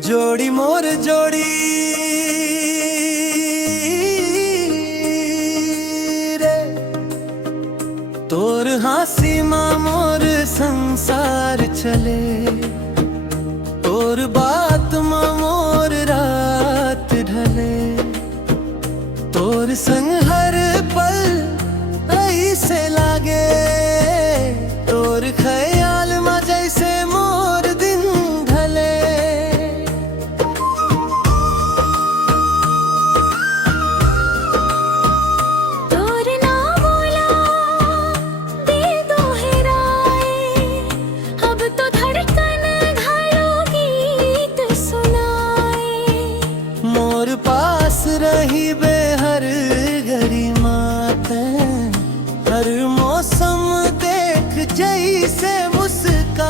जोड़ी मोर जोड़ी रे तोर हासी माँ मोर संसार चले, तोर बात माँ मोर रात ढले, तोर संग हर पल ऐसे लागे, तोर ख्याल माँ जैसे मोर दिन ढले। तोर ना बोला दिल दोहराए, अब तो धड़कन घरों गीत सुनाए। मोर पास रही बेहर घड़ी माते, हर मौसम देख जैसे मुस्काए।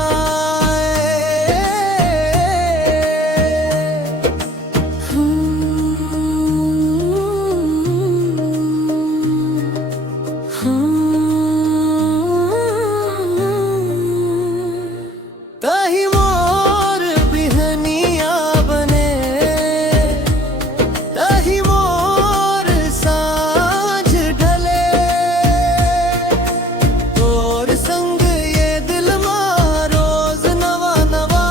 ताही मोर बिहनिया बने, ताही मोर सांझ ढले, तोर संग ये दिल माँ रोज नवा नवा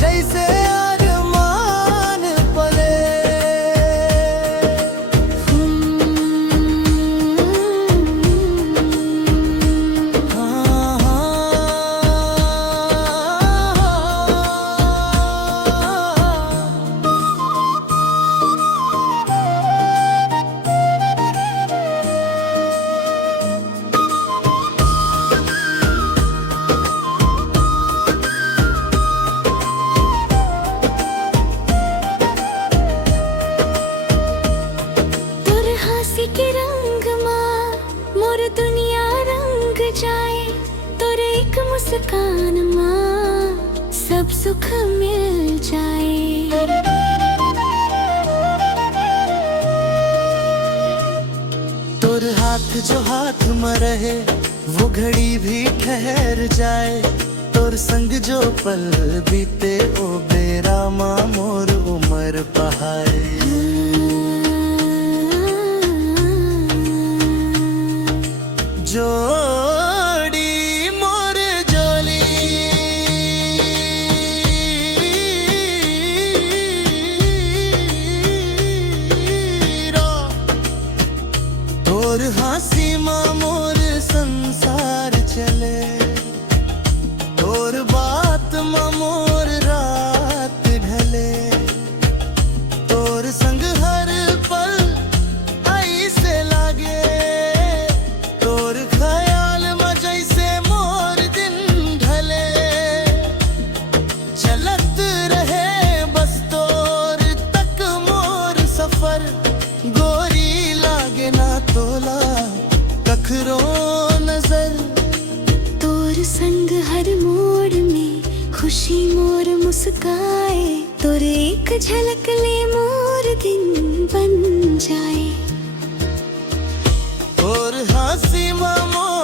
जैसे अरमान पले। तोर हासी के रंग माँ मोर दुनिया रंग जाए, तोर एक मुस्कान माँ सब सुख मिल जाए। तोर हाथ जो हाथ में रहे वो घड़ी भी ठहर जाए, तोर संग जो पल बीते ओ बेरा माँ मोर उम्र बहाए। जोड़ी मोर जोली रो, तोर हासी माँ मोर संसार चले, तोर बात माँ मोर रात ढले, तोर संग हर पल ऐसे लागे, तोर ख्याल माँ जैसे मोर दिन ढले। चलत रहे बस तोर तक मोर सफर, गोरी लागे ना तोला कखरो नजर। तोर संग हर मोड़ में खुशी मोर मुस्काए, तोर एक झलक ले मोर दिन बन जाए। और हासी माँ मोर